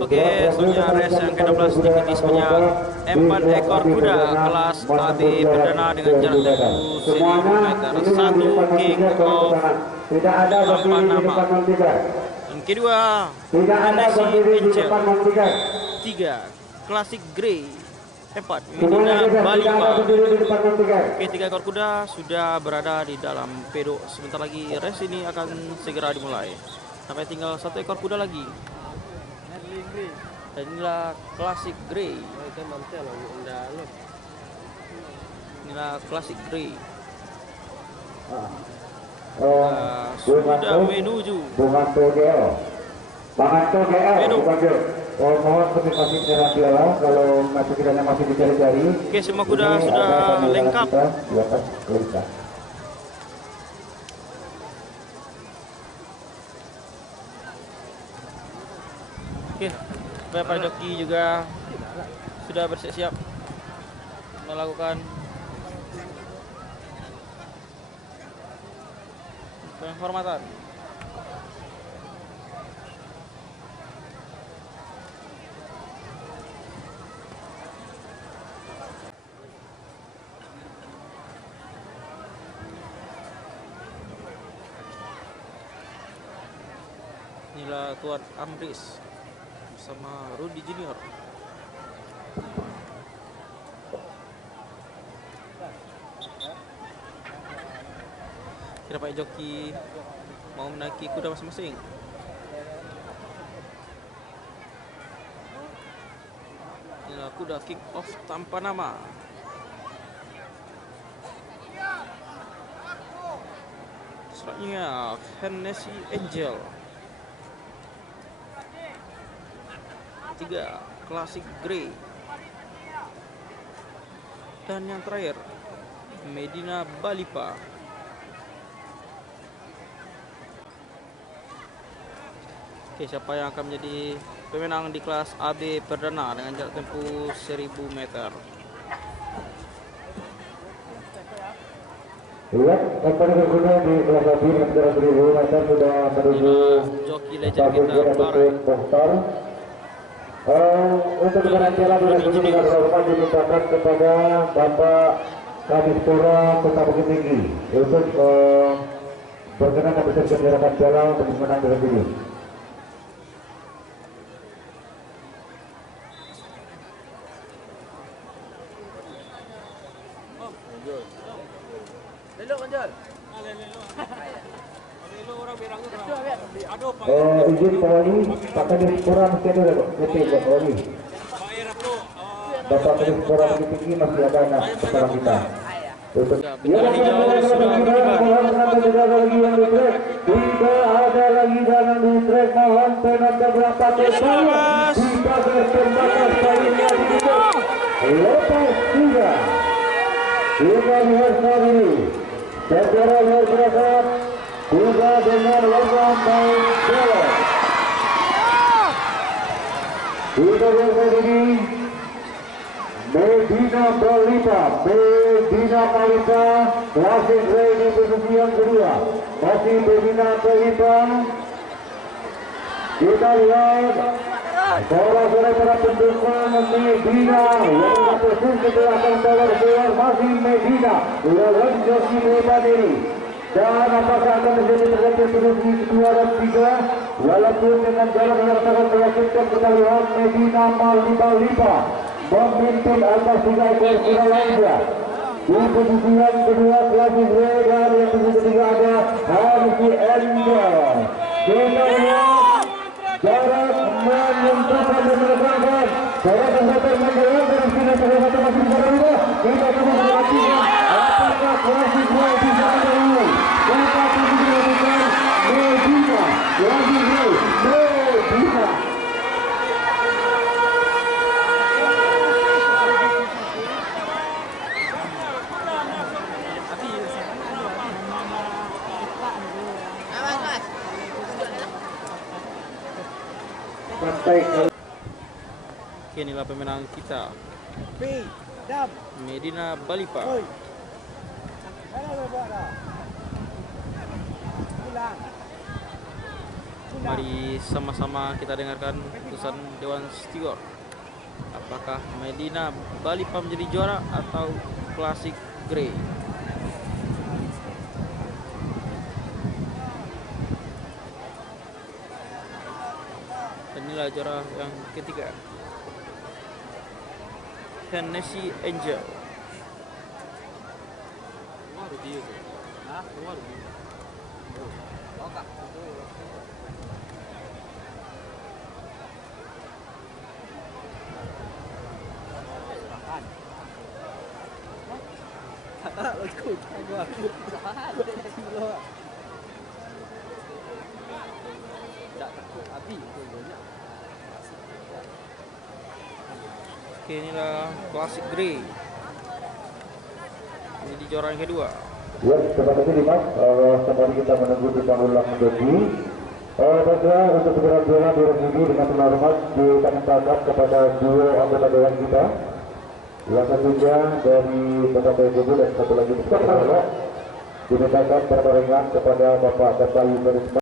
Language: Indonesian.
Oke, selanjutnya race yang ke-16 diikuti sebanyak 4 ekor kuda kelas AB perdana dengan jarak tempuh 1000 meter. Satu King of tanpa nama. Yang kedua Hennessy Angel. 3 Classic Grey. 4 Medina Balipa. Oke, 3 ekor kuda sudah berada di dalam pedok. Sebentar lagi race ini akan segera dimulai. Sampai tinggal 1 ekor kuda lagi. Dan inilah Classic Grey. Inilah Classic Grey. Sudah menuju mohon konfirmasi terhadap kalau masih kudanya masih dicari-cari. Oke, semua kuda sudah lengkap. Oke, beberapa joki juga sudah bersiap-siap melakukan penghormatan. Inilah Tuan Amris bersama Rudy Junior. Kira Pak joki mau menaiki kuda masing-masing. Inilah kuda King of tanpa nama. Selanjutnya Hennessy Angel. 3 Classic Grey. Dan yang terakhir Medina Balipa. Oke, siapa yang akan menjadi pemenang di kelas AB perdana dengan jarak tempuh 1000 meter? Lihat, ekor kuda di kelas AB dengan jarak 1000 meter sudah menuju joki legend kita Barai. Untuk keberhasilan dengan ini dengan hormat dimintakan kepada Bapak Kadispora Kota Bukit Tinggi untuk berkenan dan bisa menyerahkan piala untuk menang dengan ini. Izin Pak Wali, Pak Kadispora masih ada Pak Pak Wali. Bapak Kadispora Bukit Tinggi masih ada anak bersama kita. Bintang hijau sudah berkibar. Tidak ada lagi dalam di trek, mohon penonton berapa tempat jika berterbatas kalinya ditutup. Lepas 3. Kita lihat saat ini secara luar biasa juga dengan warna main belok. Kita lihat saat ini Medina Balipa, Classic Grey di posisi yang kedua. Masih Medina Balipa. Kita lihat saudara-saudara para pendukung Medina yang posisi setelah counter keluar masih Medina. Lawan joki lebar ini. Dan apakah akan menjadi terjadi posisi kedua dan 3? Walaupun dengan jalan yang sangat meyakinkan kita lihat Medina Balipa memimpin atas 3 ekor kuda lainnya. Di posisi yang kedua Classic Grey dan yang posisi ketiga ada Hennessy Angel. Kita lihat jarak menentukan dan menentukan jarak kesehatan menjelang dari sini kesehatan masih berubah. Kita tunggu perhatikan apakah Classic Grey bisa menang. Kita tunggu perhatikan Medina Classic Grey Medina. Oke, inilah pemenang kita, Medina Balipa. Mari sama-sama kita dengarkan putusan Dewan Steward. Apakah Medina Balipa menjadi juara atau Classic Grey? Inilah juara yang ketiga, Hennessy Angel. Oke, inilah Classic Grey. Ini di juara yang kedua. Ya, terima kasih Dimas. Kembali kita menunggu di panggung Doji. Baiklah, untuk segera juara di ring ini dengan hormat ditangkap kepada duo anggota dewan kita. Yang satunya dari Kota PSBB dan satu lagi di Kota Dimintakan pertandingan kepada Bapak Data Yusorisma.